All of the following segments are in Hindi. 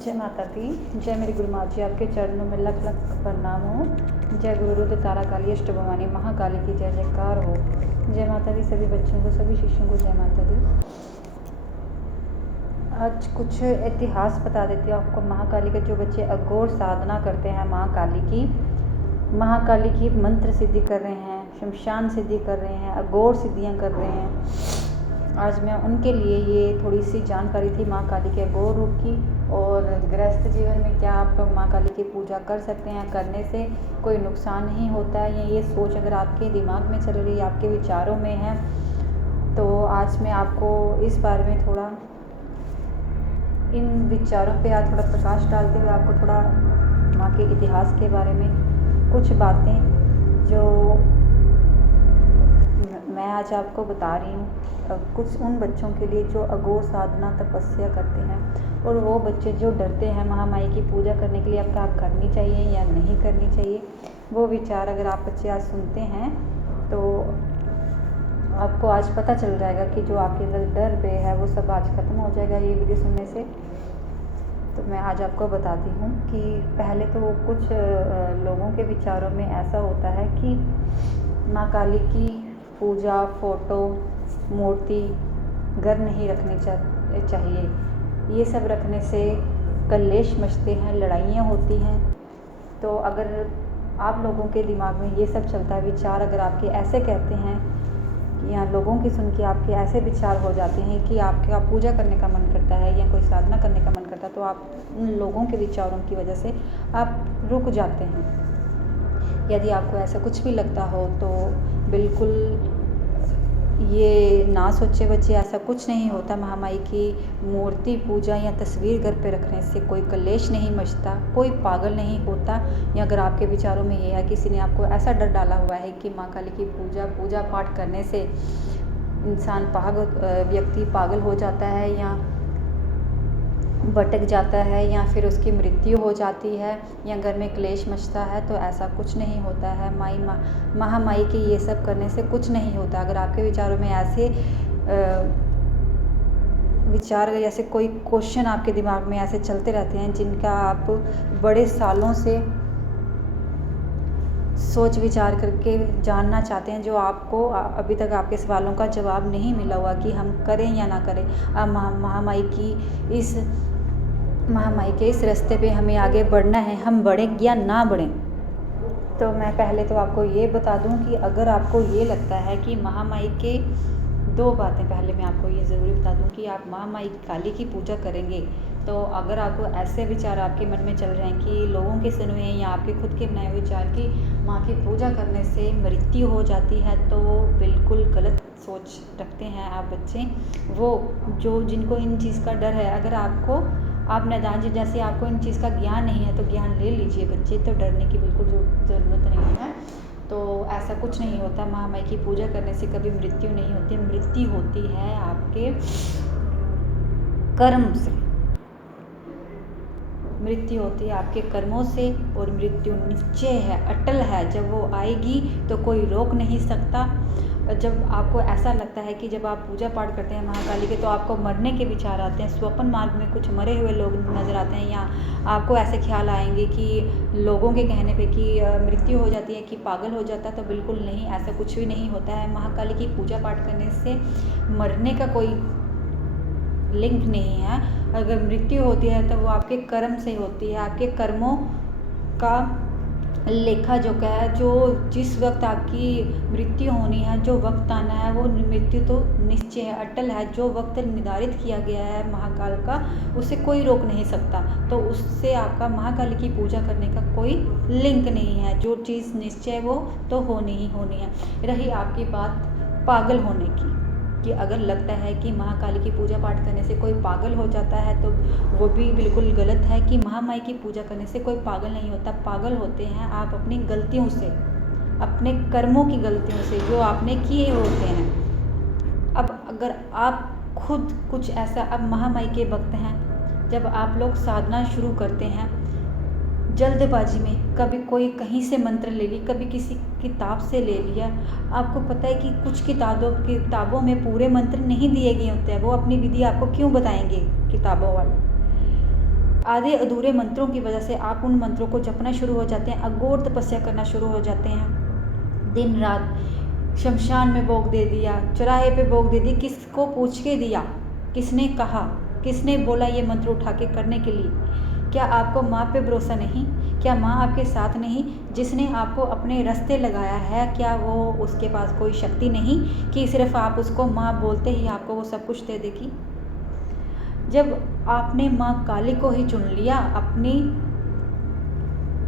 जय माता दी। जय मेरी गुरु माँ जी, आपके चरणों में लख लख प्रणाम हो। जय गुरु रुद्र तारा काली अष्ट भवानी महाकाली की जय जयकार हो। जय माता दी सभी बच्चों को, सभी शिष्यों को जय माता दी। आज कुछ इतिहास बता देती हूँ आपको महाकाली के। जो बच्चे अघोर साधना करते हैं महाकाली की मंत्र सिद्धि कर रहे हैं, शमशान सिद्धि कर रहे हैं, अघोर सिद्धियाँ कर रहे हैं, आज मैं उनके लिए ये थोड़ी सी जानकारी थी माँ काली के अघोर रूप की। और गृहस्थ जीवन में क्या आप लोग माँ काली की पूजा कर सकते हैं, करने से कोई नुकसान नहीं होता है। ये सोच अगर आपके दिमाग में चल रही है, आपके विचारों में है, तो आज मैं आपको इस बारे में थोड़ा इन विचारों पे आज थोड़ा प्रकाश डालते हुए आपको थोड़ा माँ के इतिहास के बारे में कुछ बातें जो मैं आज आपको बता रही हूँ, कुछ उन बच्चों के लिए जो अघोर साधना तपस्या करते हैं, और वो बच्चे जो डरते हैं महामाई की पूजा करने के लिए अब क्या करनी चाहिए या नहीं करनी चाहिए। वो विचार अगर आप बच्चे आज सुनते हैं तो आपको आज पता चल जाएगा कि जो आपके अंदर डर पे है वो सब आज ख़त्म हो जाएगा ये वीडियो सुनने से। तो मैं आज आपको बताती हूँ कि पहले तो कुछ लोगों के विचारों में ऐसा होता है कि माँ काली की पूजा, फ़ोटो, मूर्ति घर नहीं रखनी चाहिए। ये सब रखने से कलेश मचते हैं, लड़ाइयाँ होती हैं। तो अगर आप लोगों के दिमाग में ये सब चलता है, विचार अगर आपके ऐसे कहते हैं या लोगों की सुन के आपके ऐसे विचार हो जाते हैं कि आपका पूजा करने का मन करता है या कोई साधना करने का मन करता है, तो आप उन लोगों के विचारों की वजह से आप रुक जाते हैं। यदि आपको ऐसा कुछ भी लगता हो तो बिल्कुल ये ना सोचे बच्चे, ऐसा कुछ नहीं होता। महामाई की मूर्ति पूजा या तस्वीर घर पे रखने से कोई कलेश नहीं मचता, कोई पागल नहीं होता। या अगर आपके विचारों में ये है, किसी ने आपको ऐसा डर डाला हुआ है कि माँ काली की पूजा पाठ करने से इंसान व्यक्ति पागल हो जाता है या भटक जाता है या फिर उसकी मृत्यु हो जाती है या घर में क्लेश मचता है, तो ऐसा कुछ नहीं होता है। महामाई के ये सब करने से कुछ नहीं होता। अगर आपके विचारों में ऐसे विचार, जैसे कोई क्वेश्चन आपके दिमाग में ऐसे चलते रहते हैं जिनका आप बड़े सालों से सोच विचार करके जानना चाहते हैं, जो आपको अभी तक आपके सवालों का जवाब नहीं मिला हुआ कि हम करें या ना करें, अब महामाई के इस रास्ते पे हमें आगे बढ़ना है, हम बढ़ें या ना बढ़ें। तो मैं पहले तो आपको ये बता दूं कि अगर आपको ये लगता है कि महामाई के दो बातें पहले मैं आपको ये ज़रूर बता दूं कि आप महामाई काली की पूजा करेंगे, तो अगर आपको ऐसे विचार आपके मन में चल रहे हैं कि लोगों के सुने हुए या आपके खुद के बनाए हुए विचार कि माँ की पूजा करने से मृत्यु हो जाती है, तो बिल्कुल गलत सोच रखते हैं आप बच्चे। वो जो जिनको इन चीज़ का डर है, अगर आप नादान जैसे आपको इन चीज़ का ज्ञान नहीं है तो ज्ञान ले लीजिए बच्चे, तो डरने की बिल्कुल ज़रूरत नहीं है। तो ऐसा कुछ नहीं होता, महामाई की पूजा करने से कभी मृत्यु नहीं होती। मृत्यु होती है आपके कर्म से, मृत्यु होती है आपके कर्मों से, और मृत्यु निश्चय है, अटल है। जब वो आएगी तो कोई रोक नहीं सकता। जब आपको ऐसा लगता है कि जब आप पूजा पाठ करते हैं महाकाली के, तो आपको मरने के विचार आते हैं, स्वप्न मार्ग में कुछ मरे हुए लोग नज़र आते हैं, या आपको ऐसे ख्याल आएंगे कि लोगों के कहने पे कि मृत्यु हो जाती है, कि पागल हो जाता है, तो बिल्कुल नहीं, ऐसा कुछ भी नहीं होता है। महाकाली की पूजा पाठ करने से मरने का कोई लिंक नहीं है। अगर मृत्यु होती है तो वो आपके कर्म से होती है, आपके कर्मों का लेखा जोखा है। जो जिस वक्त आपकी मृत्यु होनी है, जो वक्त आना है, वो मृत्यु तो निश्चय है, अटल है। जो वक्त निर्धारित किया गया है महाकाल का, उसे कोई रोक नहीं सकता, तो उससे आपका महाकाली की पूजा करने का कोई लिंक नहीं है। जो चीज़ निश्चय है वो तो होनी ही होनी है। रही आपकी बात पागल होने की, कि अगर लगता है कि महाकाली की पूजा पाठ करने से कोई पागल हो जाता है, तो वो भी बिल्कुल गलत है। कि महामाई की पूजा करने से कोई पागल नहीं होता। पागल होते हैं आप अपनी गलतियों से, अपने कर्मों की गलतियों से जो आपने किए होते हैं। अब अगर आप खुद कुछ ऐसा, अब महामाई के भक्त हैं, जब आप लोग साधना शुरू करते हैं जल्दबाजी में, कभी कोई कहीं से मंत्र ले ली, कभी किसी किताब से ले लिया। आपको पता है कि कुछ किताबों में पूरे मंत्र नहीं दिए गए होते हैं, वो अपनी विधि आपको क्यों बताएंगे किताबों वाले। आधे अधूरे मंत्रों की वजह से आप उन मंत्रों को जपना शुरू हो जाते हैं, अघोर तपस्या करना शुरू हो जाते हैं। दिन रात शमशान में भोग दे दिया, चौराहे पे भोग दे दी, किसको पूछ के दिया, किसने कहा, किसने बोला ये मंत्र उठा के करने के लिए? क्या आपको माँ पे भरोसा नहीं? क्या माँ आपके साथ नहीं? जिसने आपको अपने रास्ते लगाया है, क्या वो उसके पास कोई शक्ति नहीं कि सिर्फ आप उसको माँ बोलते ही आपको वो सब कुछ दे देगी? जब आपने माँ काली को ही चुन लिया अपनी,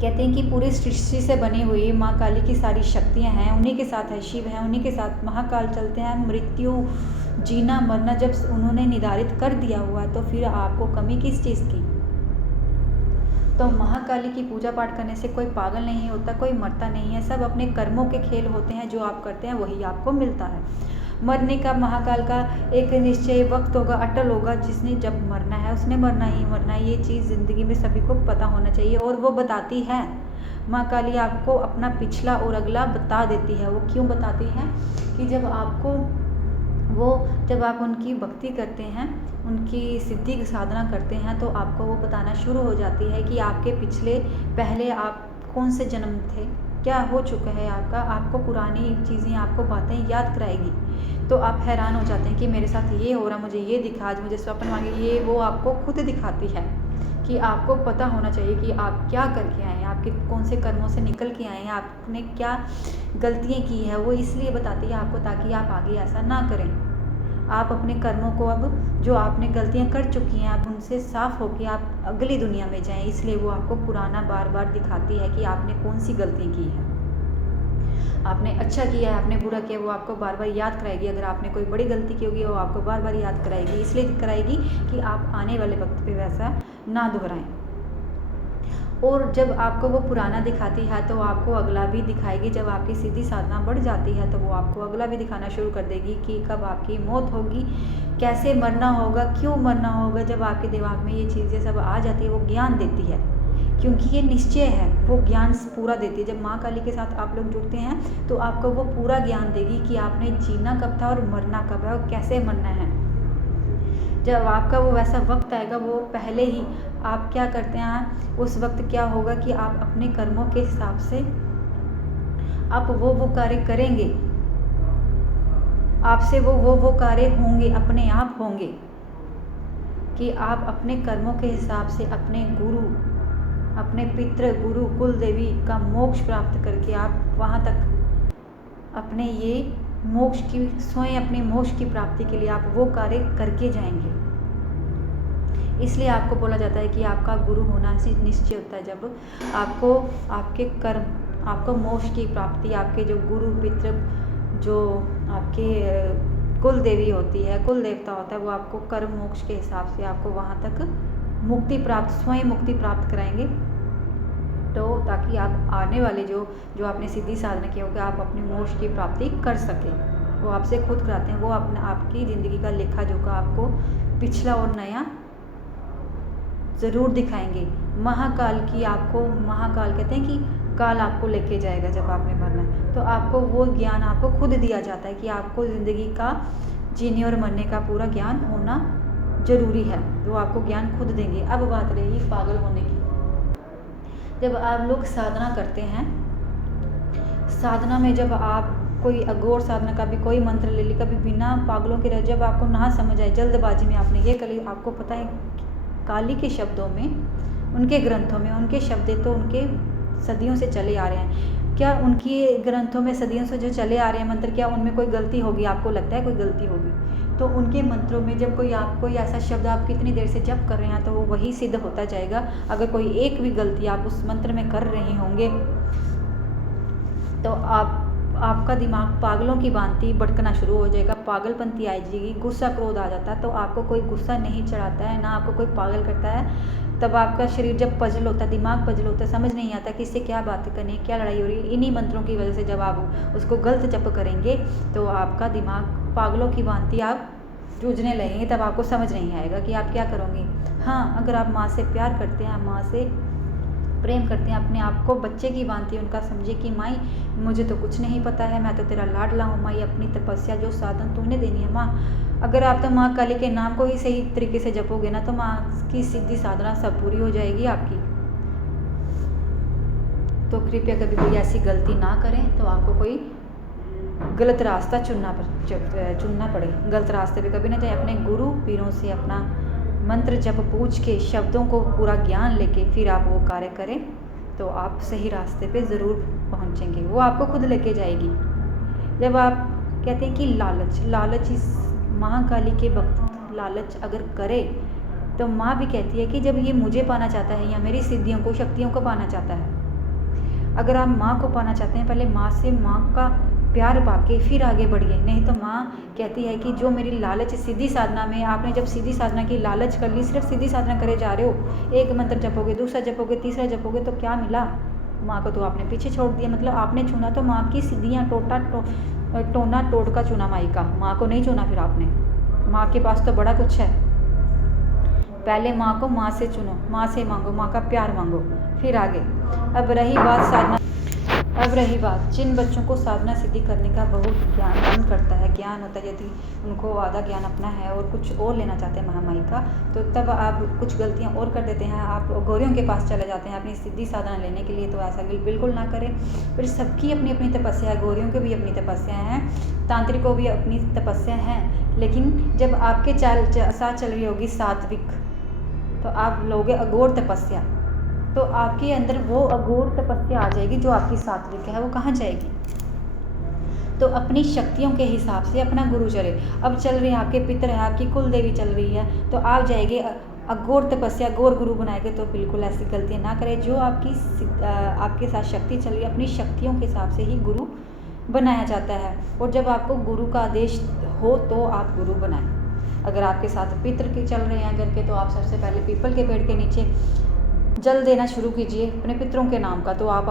कहते हैं कि पूरी सृष्टि से बनी हुई माँ काली की सारी शक्तियाँ हैं, उन्हीं के साथ है शिव हैं, उन्हीं के साथ महाकाल चलते हैं, मृत्यु जीना मरना जब उन्होंने निर्धारित कर दिया हुआ तो फिर आपको कमी किस चीज़ की? तो महाकाली की पूजा पाठ करने से कोई पागल नहीं होता, कोई मरता नहीं है, सब अपने कर्मों के खेल होते हैं, जो आप करते हैं वही आपको मिलता है। मरने का महाकाल का एक निश्चय वक्त होगा, अटल होगा, जिसने जब मरना है उसने मरना ही मरना है। ये चीज़ ज़िंदगी में सभी को पता होना चाहिए और वो बताती है। माँ काली आपको अपना पिछला और अगला बता देती है। वो क्यों बताती है कि जब आप उनकी भक्ति करते हैं, उनकी सिद्धि की साधना करते हैं, तो आपको वो बताना शुरू हो जाती है कि आपके पहले आप कौन से जन्म थे, क्या हो चुका है आपका, आपको पुरानी चीज़ें, आपको बातें याद कराएगी। तो आप हैरान हो जाते हैं कि मेरे साथ ये हो रहा, मुझे ये दिखा, आज मुझे स्वप्न मांगे, ये वो आपको खुद दिखाती है कि आपको पता होना चाहिए कि आप क्या करके आए हैं, आपके कौन से कर्मों से निकल के आए हैं, आपने क्या गलतियाँ की है। वो इसलिए बताती है आपको ताकि आप आगे ऐसा ना करें। आप अपने कर्मों को, अब जो आपने गलतियां कर चुकी हैं, आप उनसे साफ होकर आप अगली दुनिया में जाएं। इसलिए वो आपको पुराना बार बार दिखाती है कि आपने कौन सी गलती की है। आपने अच्छा किया है, आपने बुरा किया, वो आपको बार बार याद कराएगी। अगर आपने कोई बड़ी गलती की होगी वो आपको बार बार याद कराएगी, इसलिए कराएगी कि आप आने वाले वक्त पे वैसा ना दोहराएं। और जब आपको वो पुराना दिखाती है तो आपको अगला भी दिखाएगी। जब आपकी सीधी साधना बढ़ जाती है तो वो आपको अगला भी दिखाना शुरू कर देगी कि कब आपकी मौत होगी, कैसे मरना होगा, क्यों मरना होगा। जब आपके दिमाग में ये चीज़ें सब आ जाती है, वो ज्ञान देती है, क्योंकि ये निश्चय है, वो ज्ञान पूरा देती है। जब माँ काली के साथ आप लोग जुड़ते हैं तो आपको वो पूरा ज्ञान देगी कि आपने जीना कब था और मरना कब है और कैसे मरना है। जब आपका वो वैसा वक्त आएगा, वो पहले ही आप क्या करते हैं, उस वक्त क्या होगा कि आप अपने कर्मों के हिसाब से आप वो कार्य करेंगे, आपसे वो कार्य होंगे, अपने आप होंगे कि आप अपने कर्मों के हिसाब से अपने गुरु, अपने पितृ गुरु कुल देवी का मोक्ष प्राप्त करके आप वहाँ तक अपने ये मोक्ष की, स्वयं अपने मोक्ष की प्राप्ति के लिए आप वो कार्य करके जाएंगे। इसलिए आपको बोला जाता है कि आपका गुरु होना निश्चय होता है। जब आपको आपके कर्म, आपको मोक्ष की प्राप्ति, आपके जो गुरु पितृ, जो आपके कुल देवी होती है, कुल देवता होता है, वो आपको कर्म मोक्ष के हिसाब से आपको वहाँ तक मुक्ति प्राप्त, स्वयं मुक्ति प्राप्त कराएंगे। तो ताकि आप आने वाले जो आपने सीधी साधना की होगी, आप अपनी मोक्ष की प्राप्ति कर सकें। वो आपसे खुद कराते हैं। वो अपने आपकी ज़िंदगी का लेखा जोखा आपको पिछला और नया ज़रूर दिखाएंगे। महाकाल की आपको, महाकाल कहते हैं कि काल आपको लेके जाएगा जब आपने मरना है, तो आपको वो ज्ञान आपको खुद दिया जाता है कि आपको ज़िंदगी का जीने और मरने का पूरा ज्ञान होना ज़रूरी है। वो आपको ज्ञान खुद देंगे। अब बात रही पागल होने की। जब आप लोग साधना करते हैं, साधना में जब आप कोई अघोर साधना, कभी कोई मंत्र ले ली, कभी बिना पागलों के रह, जब आपको ना समझ आए, जल्दबाजी में आपने ये कर ली, आपको पता है काली के शब्दों में, उनके ग्रंथों में, उनके शब्द तो उनके सदियों से चले आ रहे हैं। क्या उनके ग्रंथों में सदियों से जो चले आ रहे हैं मंत्र, क्या उनमें कोई गलती होगी? आपको लगता है कोई गलती होगी? तो उनके मंत्रों में जब कोई ऐसा शब्द आप कितनी देर से जप कर रहे हैं तो वो वही सिद्ध होता जाएगा। अगर कोई एक भी गलती आप उस मंत्र में कर रहे होंगे तो आपका दिमाग पागलों की भांति भटकना शुरू हो जाएगा, पागलपंती आ जाएगी, गुस्सा क्रोध आ जाता है। तो आपको कोई गुस्सा नहीं चढ़ाता है, ना आपको कोई पागल करता है। तब आपका शरीर जब पजल होता है, दिमाग पजल होता है, समझ नहीं आता कि इससे क्या बातें करनी है, क्या लड़ाई हो रही है। इन्हीं मंत्रों की वजह से जब आप उसको गलत जप करेंगे तो आपका दिमाग पागलों की भांति आप जूझने लगेंगे। तब आपको समझ नहीं आएगा कि आप क्या करोगे। हाँ, अगर आप माँ से प्यार करते हैं, माँ से प्रेम करते हैं, अपने आप को बच्चे की भांति उनका समझे कि माई मुझे तो कुछ नहीं पता है, मैं तो तेरा लाडला हूँ माई, अपनी तपस्या जो साधन तूने देनी है माँ, अगर आप तो माँ काली के नाम को ही सही तरीके से जपोगे ना तो माँ की सिद्धि साधना सब पूरी हो जाएगी आपकी। तो कृपया कभी कोई ऐसी गलती ना करें तो आपको कोई गलत रास्ता चुनना पड़े। गलत रास्ते पे कभी ना जाए। अपने गुरु पीरों से अपना मंत्र जप पूछ के शब्दों को पूरा ज्ञान लेके फिर आप वो कार्य करें तो आप सही रास्ते पे ज़रूर पहुंचेंगे। वो आपको खुद लेके जाएगी। जब आप कहते हैं कि लालच इस महाकाली के भक्त लालच अगर करे तो माँ भी कहती है कि जब ये मुझे पाना चाहता है या मेरी सिद्धियों को शक्तियों को पाना चाहता है, अगर आप माँ को पाना चाहते हैं पहले माँ से माँ का प्यार पाके फिर आगे बढ़िए। नहीं तो माँ कहती है कि जो मेरी लालच सीधी साधना में, आपने जब सीधी साधना की लालच कर ली, सिर्फ सीधी साधना करे जा रहे हो, एक मंत्र जपोगे, दूसरा जपोगे, तीसरा जपोगे तो क्या मिला? माँ को तो आपने पीछे छोड़ दिया। मतलब आपने चुना तो माँ की सिद्धियाँ टोना टोटका चुना माई का, माँ को नहीं चुना। फिर आपने माँ के पास तो बड़ा कुछ है। पहले माँ को माँ से चुनो, माँ से मांगो, माँ का प्यार मांगो, फिर आगे। अब रही बात जिन बच्चों को साधना सिद्धि करने का बहुत मन करता है, ज्ञान होता है, यदि उनको आधा ज्ञान अपना है और कुछ और लेना चाहते हैं महामाई का, तो तब आप कुछ गलतियां और कर देते हैं। आप गौरियों के पास चले जाते हैं अपनी सिद्धि साधना लेने के लिए। तो ऐसा बिल्कुल ना करें। फिर सबकी अपनी अपनी तपस्या है, गौरियों की भी अपनी तपस्या हैं, तांत्रिकों भी अपनी तपस्या हैं। लेकिन जब आपके साथ चल रही होगी सात्विक, तो आप लोगे अघोर तपस्या, तो आपके अंदर वो अघोर तपस्या आ जाएगी। जो आपकी सात्विक है वो कहाँ जाएगी? तो अपनी शक्तियों के हिसाब से अपना गुरु चले। अब चल रही है आपके पितर है, आपकी कुल देवी चल रही है, तो आप जाएंगे अघोर तपस्या, गौर गुरु बनाएंगे। तो बिल्कुल ऐसी गलतियाँ ना करें। जो आपके साथ शक्ति चल रही है, अपनी शक्तियों के हिसाब से ही गुरु बनाया जाता है। और जब आपको गुरु का आदेश हो तो आप गुरु बनाएं। अगर आपके साथ पितर के चल रहे हैं घर के, तो आप सबसे पहले पीपल के पेड़ के नीचे जल देना शुरू कीजिए अपने पितरों के नाम का। तो आप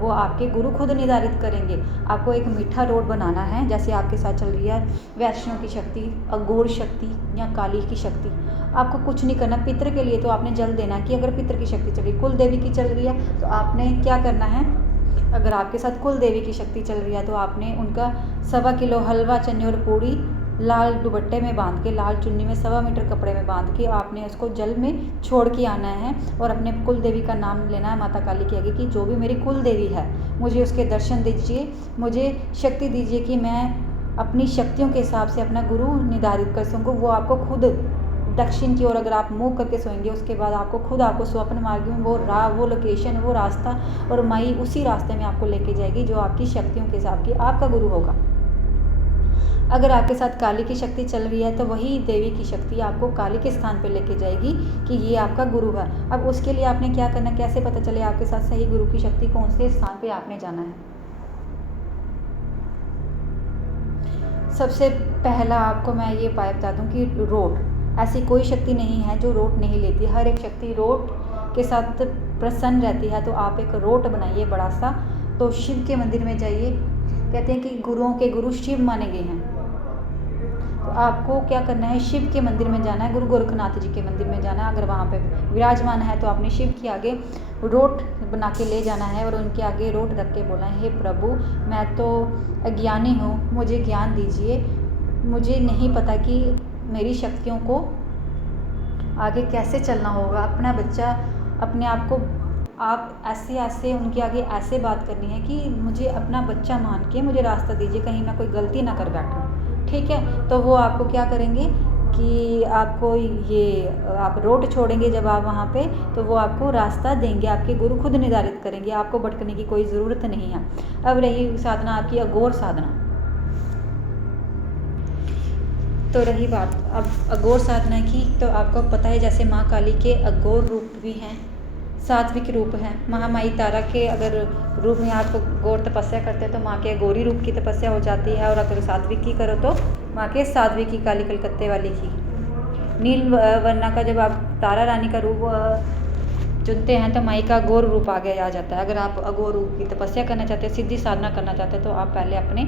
वो आपके गुरु खुद निर्धारित करेंगे। आपको एक मीठा रोड बनाना है। जैसे आपके साथ चल रही है वैष्णव की शक्ति, अघोर शक्ति या काली की शक्ति, आपको कुछ नहीं करना। पितर के लिए तो आपने जल देना कि अगर पितर की शक्ति चल रही, कुल देवी की चल रही है, तो आपने क्या करना है? अगर आपके साथ कुल देवी की शक्ति चल रही है तो आपने उनका 1.25 किलो हलवा, चने और पूड़ी लाल दुपट्टे में बांध के, लाल चुन्नी में 1.25 मीटर कपड़े में बांध के आपने उसको जल में छोड़ के आना है। और अपने कुल देवी का नाम लेना है, माता काली के आगे, कि जो भी मेरी कुल देवी है मुझे उसके दर्शन दीजिए, मुझे शक्ति दीजिए कि मैं अपनी शक्तियों के हिसाब से अपना गुरु निर्धारित कर सकूँ। वो आपको खुद दक्षिण की ओर अगर आप मुँह करके सोएंगे, उसके बाद आपको स्वप्न मार्ग में वो लोकेशन, वो रास्ता, और माई उसी रास्ते में आपको लेके जाएगी जो आपकी शक्तियों के हिसाब की आपका गुरु होगा। अगर आपके साथ काली की शक्ति चल रही है तो वही देवी की शक्ति आपको काली के स्थान पर लेके जाएगी कि ये आपका गुरु है। अब उसके लिए आपने क्या करना, कैसे पता चले आपके साथ सही गुरु की शक्ति कौन से स्थान पे आपने जाना है? सबसे पहला आपको मैं ये उपाय बता दूं कि रोट, ऐसी कोई शक्ति नहीं है जो रोट नहीं लेती। हर एक शक्ति रोट के साथ प्रसन्न रहती है। तो आप एक रोट बनाइए बड़ा सा, तो शिव के मंदिर में जाइए। कहते हैं कि गुरुओं के गुरु शिव माने गए हैं। तो आपको क्या करना है, शिव के मंदिर में जाना है, गुरु गोरखनाथ जी के मंदिर में जाना है। अगर वहाँ पे विराजमान है तो आपने शिव के आगे रोट बना के ले जाना है और उनके आगे रोट रख के बोलना है, हे प्रभु मैं तो अज्ञानी हूँ, मुझे ज्ञान दीजिए, मुझे नहीं पता कि मेरी शक्तियों को आगे कैसे चलना होगा। अपना बच्चा अपने आप को आप ऐसे उनके आगे ऐसे बात करनी है कि मुझे अपना बच्चा मान के मुझे रास्ता दीजिए, कहीं मैं कोई गलती ना कर बैठूँ। ठीक है, तो वो आपको क्या करेंगे कि आपको आप रोड छोड़ेंगे जब आप वहाँ पे, तो वो आपको रास्ता देंगे, आपके गुरु खुद निर्धारित करेंगे, आपको भटकने की कोई ज़रूरत नहीं है। अब रही साधना आपकी अघोर साधना, तो रही बात अब अघोर साधना की, तो आपको पता है जैसे माँ काली के अघोर रूप भी हैं, सात्विक रूप है। महामाई तारा के अगर रूप में आप गौर तपस्या करते हैं तो माँ के गौरी रूप की तपस्या हो जाती है, और अगर सात्विक की करो तो माँ के साध्वी की, काली कलकत्ते वाली की। नील वर्णा का जब आप तारा रानी का रूप चुनते हैं तो माई का गौर रूप आगे आ जाता है। अगर आप अघोर रूप की तपस्या करना चाहते हैं, सिद्धि साधना करना चाहते हैं, तो आप पहले अपने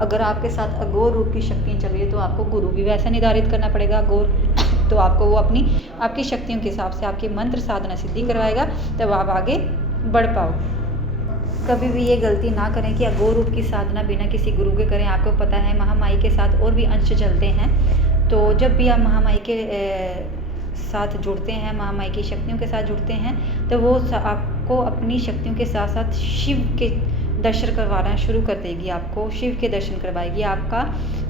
अगर आपके साथ अघोर रूप की शक्तियाँ चल रही है तो आपको गुरु भी वैसा निर्धारित करना पड़ेगा अघोर, तो आपको वो आपकी शक्तियों के हिसाब से आपकी मंत्र साधना सिद्धि करवाएगा, तब आप आगे बढ़ पाओ। कभी भी ये गलती ना करें कि अघोर रूप की साधना बिना किसी गुरु के करें। आपको पता है महामाई के साथ और भी अंश चलते हैं, तो जब भी आप महामाई के साथ जुड़ते हैं, महामाई की शक्तियों के साथ जुड़ते हैं, तो वो आपको अपनी शक्तियों के साथ साथ शिव के दर्शन करवाना शुरू कर देगी। आपको शिव के दर्शन करवाएगी। आपका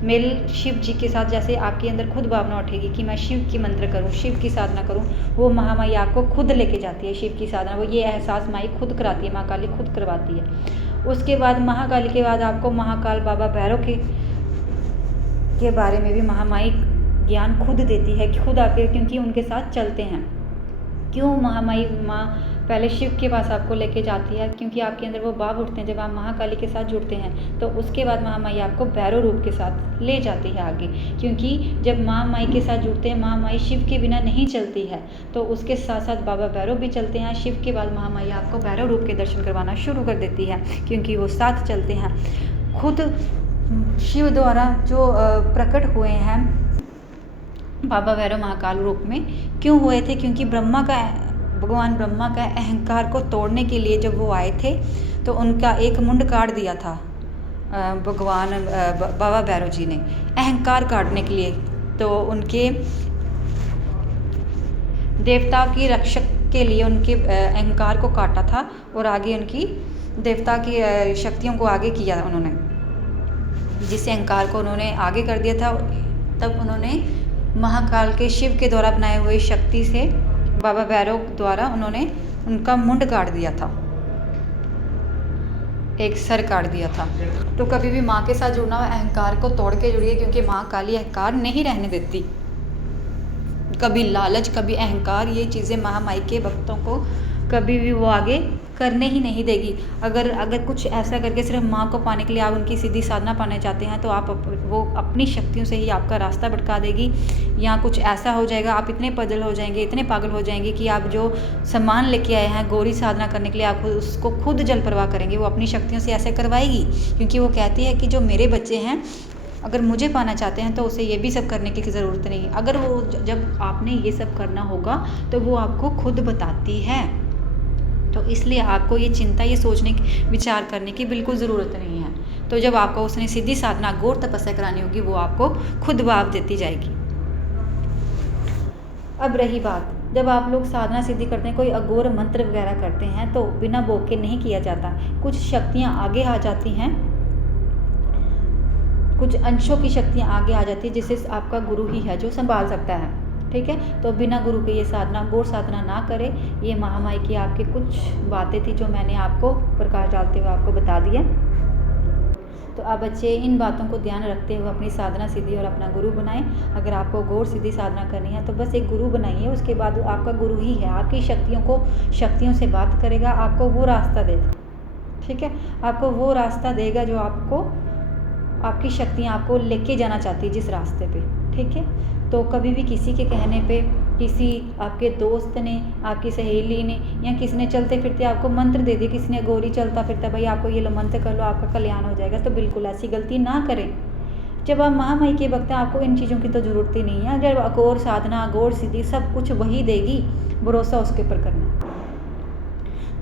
मेल शिव जी के साथ, जैसे आपके अंदर खुद भावना उठेगी कि मैं शिव की मंत्र करूं, शिव की साधना करूं, वो महामाई आपको खुद लेके जाती है शिव की साधना। वो ये एहसास माई खुद कराती है, महाकाली खुद करवाती है। उसके बाद महाकाली के बाद आपको महाकाल बाबा भैरव के बारे में भी महामाई ज्ञान खुद देती है, खुद आके, क्योंकि उनके साथ चलते हैं। क्यों महामाई माँ पहले शिव के पास आपको लेके जाती है? क्योंकि आपके अंदर वो भाव उठते हैं जब आप महाकाली के साथ जुड़ते हैं, तो उसके बाद महामाई आपको भैरव रूप के साथ ले जाती है आगे। क्योंकि जब महामाई के साथ जुड़ते हैं, महामाई शिव के बिना नहीं चलती है, तो उसके साथ साथ बाबा भैरव भी चलते हैं। शिव के बाद महामाई आपको भैरव रूप के दर्शन करवाना शुरू कर देती है, क्योंकि वो साथ चलते हैं। खुद शिव द्वारा जो प्रकट हुए हैं बाबा भैरव महाकाल रूप में, क्यों हुए थे? क्योंकि भगवान ब्रह्मा का अहंकार को तोड़ने के लिए जब वो आए थे, तो उनका एक मुंड काट दिया था भगवान बाबा भैरव जी ने, अहंकार काटने के लिए। तो उनके देवता की रक्षक के लिए उनके अहंकार को काटा था, और आगे उनकी देवता की शक्तियों को आगे किया उन्होंने, जिस अहंकार को उन्होंने आगे कर दिया था। तब उन्होंने महाकाल के शिव के द्वारा बनाए हुए शक्ति से, बाबा भैरव द्वारा उन्होंने उनका मुंड काट दिया था, एक सर काट दिया था। तो कभी भी माँ के साथ जुड़ना हो, अहंकार को तोड़ के जुड़िए, क्योंकि माँ काली अहंकार नहीं रहने देती। कभी लालच, कभी अहंकार, ये चीज़ें महामाई के भक्तों को कभी भी वो आगे करने ही नहीं देगी। अगर कुछ ऐसा करके सिर्फ माँ को पाने के लिए आप उनकी सीधी साधना पाना चाहते हैं, तो वो अपनी शक्तियों से ही आपका रास्ता भटका देगी। या कुछ ऐसा हो जाएगा, आप इतने पजल हो जाएंगे, इतने पागल हो जाएंगे कि आप जो सामान लेके आए हैं गौरी साधना करने के लिए, आप उसको खुद जल प्रवाह करेंगे। वो अपनी शक्तियों से ऐसे करवाएगी, क्योंकि वो कहती है कि जो मेरे बच्चे हैं, अगर मुझे पाना चाहते हैं तो उसे ये भी सब करने की ज़रूरत नहीं। अगर वो जब आपने ये सब करना होगा तो वो आपको खुद बताती है। तो इसलिए आपको ये चिंता, ये सोचने विचार करने की बिल्कुल ज़रूरत नहीं है। तो जब आपको उसने सीधी साधना घोर तपस्या करानी होगी, वो आपको खुद भाव देती जाएगी। अब रही बात, जब आप लोग साधना सिद्धि करते हैं, कोई अघोर मंत्र वगैरह करते हैं, तो बिना भोग के नहीं किया जाता। कुछ शक्तियाँ आगे आ जाती हैं, कुछ अंशों की शक्तियाँ आगे आ जाती है, जिसे आपका गुरु ही है जो संभाल सकता है। ठीक है, तो बिना गुरु के ये साधना, घोर साधना ना करें। ये महामाई की आपकी कुछ बातें थी जो मैंने आपको प्रकाश डालते हुए आपको बता दिया। तो आप बच्चे इन बातों को ध्यान रखते हुए अपनी साधना सिद्धि और अपना गुरु बनाएं। अगर आपको घोर सिद्धि साधना करनी है तो बस एक गुरु बनाइए, उसके बाद आपका गुरु ही है, आपकी शक्तियों से बात करेगा, आपको वो रास्ता देगा। ठीक है, आपको वो रास्ता देगा जो आपकी शक्तियाँ आपको लेके जाना चाहती है जिस रास्ते पे। ठीक है, तो कभी भी किसी के कहने पे, किसी आपके दोस्त ने, आपकी सहेली ने, या किसी ने चलते फिरते आपको मंत्र दे दिया, किसी ने गोरी चलता फिरता, भाई आपको ये लो मंत्र कर लो, आपका कल्याण हो जाएगा, तो बिल्कुल ऐसी गलती ना करें। जब आप महामाई के भक्त हैं, आपको इन चीज़ों की तो ज़रूरत ही नहीं है। जब अघोर साधना, अघोर सिद्धि सब कुछ वही देगी, भरोसा उसके ऊपर करना।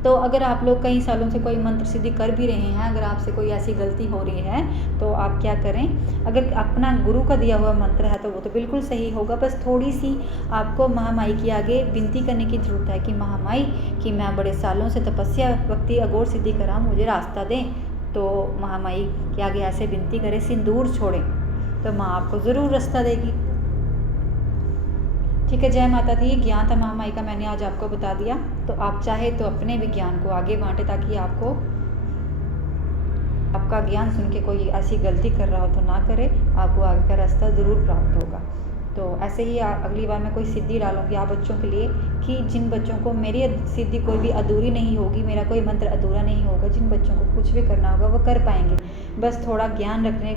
तो अगर आप लोग कई सालों से कोई मंत्र सिद्धि कर भी रहे हैं, अगर आपसे कोई ऐसी गलती हो रही है, तो आप क्या करें, अगर अपना गुरु का दिया हुआ मंत्र है तो वो तो बिल्कुल सही होगा। बस थोड़ी सी आपको महामाई की आगे विनती करने की ज़रूरत है कि महामाई, कि मैं बड़े सालों से तपस्या भक्ति अघोर सिद्धि कर रहा हूँ, मुझे रास्ता दें। तो महामाई के आगे ऐसे विनती करें, सिंदूर छोड़ें, तो माँ आपको ज़रूर रास्ता देगी। ठीक है, जय माता दी। ज्ञान था महामाई का, मैंने आज आपको बता दिया। तो आप चाहे तो अपने भी ज्ञान को आगे बांटें, ताकि आपका ज्ञान सुन के कोई ऐसी गलती कर रहा हो तो ना करे, आपको आगे का रास्ता ज़रूर प्राप्त होगा। तो ऐसे ही अगली बार मैं कोई सिद्धि डालूंगी आप बच्चों के लिए, कि जिन बच्चों को मेरी सिद्धि कोई भी अधूरी नहीं होगी, मेरा कोई मंत्र अधूरा नहीं होगा, जिन बच्चों को कुछ भी करना होगा वो कर पाएंगे। बस थोड़ा ज्ञान रखने,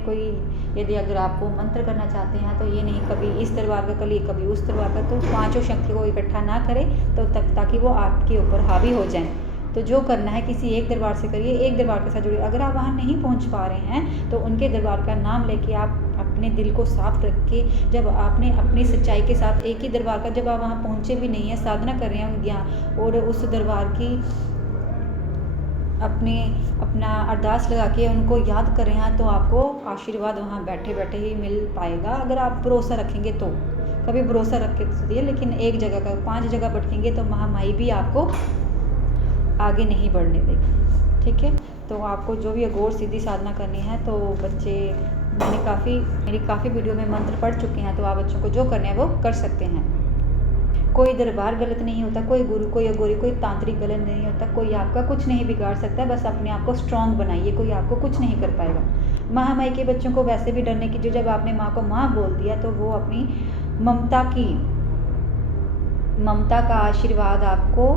यदि अगर आप वो मंत्र करना चाहते हैं तो ये नहीं कभी इस दरबार का करिए, कभी उस दरबार का, तो पांचों शक्ति को इकट्ठा ना करें, तो ताकि वो आपके ऊपर हावी हो जाएं। तो जो करना है किसी एक दरबार से करिए, एक दरबार के साथ जुड़िए। अगर आप वहाँ नहीं पहुँच पा रहे हैं तो उनके दरबार का नाम लेके आप अपने दिल को साफ रख के, जब आपने अपनी सच्चाई के साथ एक ही दरबार का, जब आप वहाँ पहुँचे भी नहीं हैं, साधना कर रहे हैं यहाँ और उस दरबार की अपने अपना अरदास लगा के उनको याद कर रहे हैं तो आपको आशीर्वाद वहाँ बैठे बैठे ही मिल पाएगा। अगर आप भरोसा रखेंगे तो, कभी भरोसा रख के तो दिए, लेकिन एक जगह का 5 जगह भटकेंगे तो महामाई भी आपको आगे नहीं बढ़ने देगी। ठीक है, तो आपको जो भी अघोर सीधी साधना करनी है तो बच्चे, मेरी काफ़ी वीडियो में मंत्र पढ़ चुके हैं, तो आप बच्चों को जो करना है वो कर सकते हैं। कोई दरबार गलत नहीं होता, कोई गुरु, कोई अघोरी, कोई तांत्रिक गलत नहीं होता, कोई आपका कुछ नहीं बिगाड़ सकता। बस अपने आप को स्ट्रांग बनाइए, कोई आपको कुछ नहीं कर पाएगा। महामाई के बच्चों को वैसे भी डरने की, जो जब आपने माँ को माँ बोल दिया तो वो अपनी ममता का आशीर्वाद आपको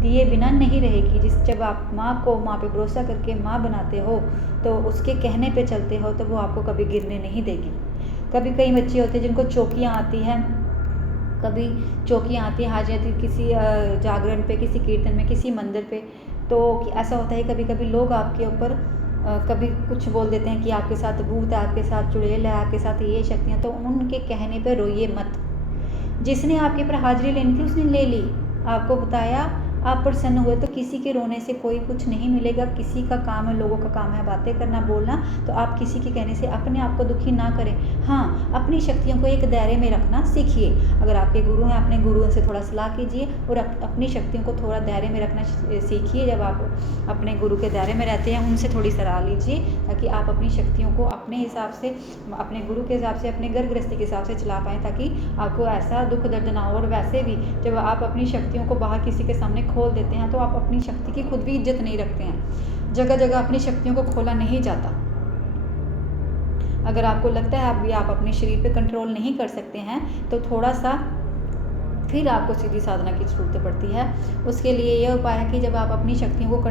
दिए बिना नहीं रहेगी। जब आप माँ को, माँ पे भरोसा करके माँ बनाते हो तो उसके कहने पे चलते हो तो वो आपको कभी गिरने नहीं देगी। कभी कई बच्चे होते हैं जिनको चौकियाँ आती हैं, हाजिर आती किसी जागरण पे, किसी कीर्तन में, किसी मंदिर पे, तो ऐसा होता है कभी कभी लोग आपके ऊपर कभी कुछ बोल देते हैं कि आपके साथ भूत है, आपके साथ चुड़ैल है, आपके साथ ये शक्तियाँ, तो उनके कहने पे रोइए मत। जिसने आपके ऊपर हाजिरी लेनी थी उसने ले ली, आपको बताया, आप प्रसन्न हुए, तो किसी के रोने से कोई कुछ नहीं मिलेगा। किसी का काम है, लोगों का काम है बातें करना, बोलना, तो आप किसी के कहने से अपने आप को दुखी ना करें। हाँ, अपनी शक्तियों को एक दायरे में रखना सीखिए। अगर आपके गुरु हैं, अपने गुरुओं से थोड़ा सलाह कीजिए और अपनी शक्तियों को थोड़ा दायरे में रखना सीखिए। जब आप अपने गुरु के दायरे में रहते हैं उनसे थोड़ी सलाह लीजिए, ताकि आप अपनी शक्तियों को अपने हिसाब से, अपने गुरु के हिसाब से, अपने घर गृहस्थी के हिसाब से चला पाएँ, ताकि आपको ऐसा दुख दर्द ना हो। और वैसे भी जब आप अपनी शक्तियों को बाहर किसी के सामने खोल देते हैं तो आप अपनी शक्ति की खुद भी इज्जत नहीं रखते हैं। जगह जगह अपनी शक्तियों को खोला नहीं जाता। अगर आपको लगता है आप अपने शरीर पे कंट्रोल नहीं कर सकते हैं तो थोड़ा सा फिर आपको सीधी साधना की ज़रूरत पड़ती है। उसके लिए यह उपाय है कि जब आप अपनी शक्तियों को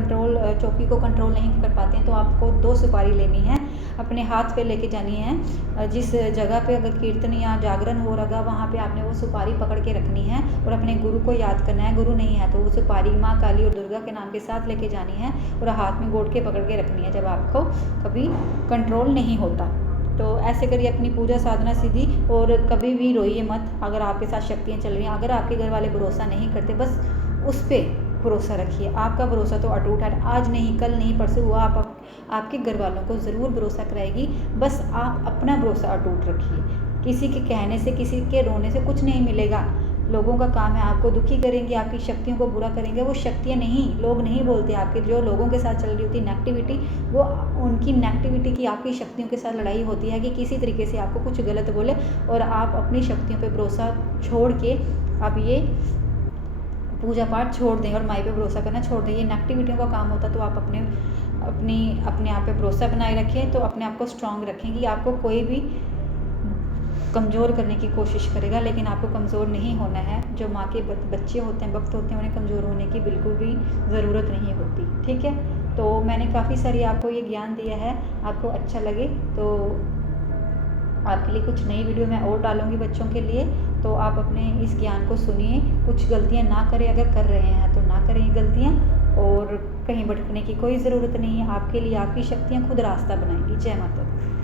चौकी को कंट्रोल नहीं कर पाते हैं तो आपको 2 सुपारी लेनी है, अपने हाथ पे लेके जानी है। जिस जगह पे अगर कीर्तन या जागरण हो रहा वहाँ पे आपने वो सुपारी पकड़ के रखनी है और अपने गुरु को याद करना है। गुरु नहीं है तो वो सुपारी माँ काली और दुर्गा के नाम के साथ लेके जानी है और हाथ में गोड़ के पकड़ के रखनी है जब आपको कभी कंट्रोल नहीं होता। तो ऐसे करिए अपनी पूजा साधना सीधी, और कभी भी रोइए मत। अगर आपके साथ शक्तियाँ चल रही हैं, अगर आपके घर वाले भरोसा नहीं करते, बस उस पर भरोसा रखिए। आपका भरोसा तो अटूट है, आज नहीं, कल नहीं, परसों हुआ आपके घर वालों को ज़रूर भरोसा कराएगी। बस आप अपना भरोसा अटूट रखिए। किसी के कहने से, किसी के रोने से कुछ नहीं मिलेगा। लोगों का काम है आपको दुखी करेंगे, आपकी शक्तियों को बुरा करेंगे। वो शक्तियाँ नहीं, लोग नहीं बोलते। आपके जो लोगों के साथ चल रही होती नेगेटिविटी, वो उनकी नेगेटिविटी की आपकी शक्तियों के साथ लड़ाई होती है कि किसी तरीके से आपको कुछ गलत बोले और आप अपनी शक्तियों पे भरोसा छोड़ के आप ये पूजा पाठ छोड़ दें और माई पे भरोसा करना छोड़ दें। ये नेगेटिविटियों का काम होता। तो आप अपने आप पे भरोसा बनाए रखें, तो अपने आप को स्ट्रांग रखें कि आपको कोई भी कमज़ोर करने की कोशिश करेगा, लेकिन आपको कमज़ोर नहीं होना है। जो माँ के बच्चे होते हैं, भक्त होते हैं, उन्हें कमज़ोर होने की बिल्कुल भी ज़रूरत नहीं होती। ठीक है, तो मैंने काफ़ी सारी आपको ये ज्ञान दिया है। आपको अच्छा लगे तो आपके लिए कुछ नई वीडियो मैं और डालूँगी बच्चों के लिए, तो आप अपने इस ज्ञान को सुनिए। कुछ गलतियाँ ना करें, अगर कर रहे हैं तो ना करें गलतियाँ, और कहीं भटकने की कोई ज़रूरत नहीं है। आपके लिए आपकी शक्तियाँ खुद रास्ता बनाएंगी। जय माता दी।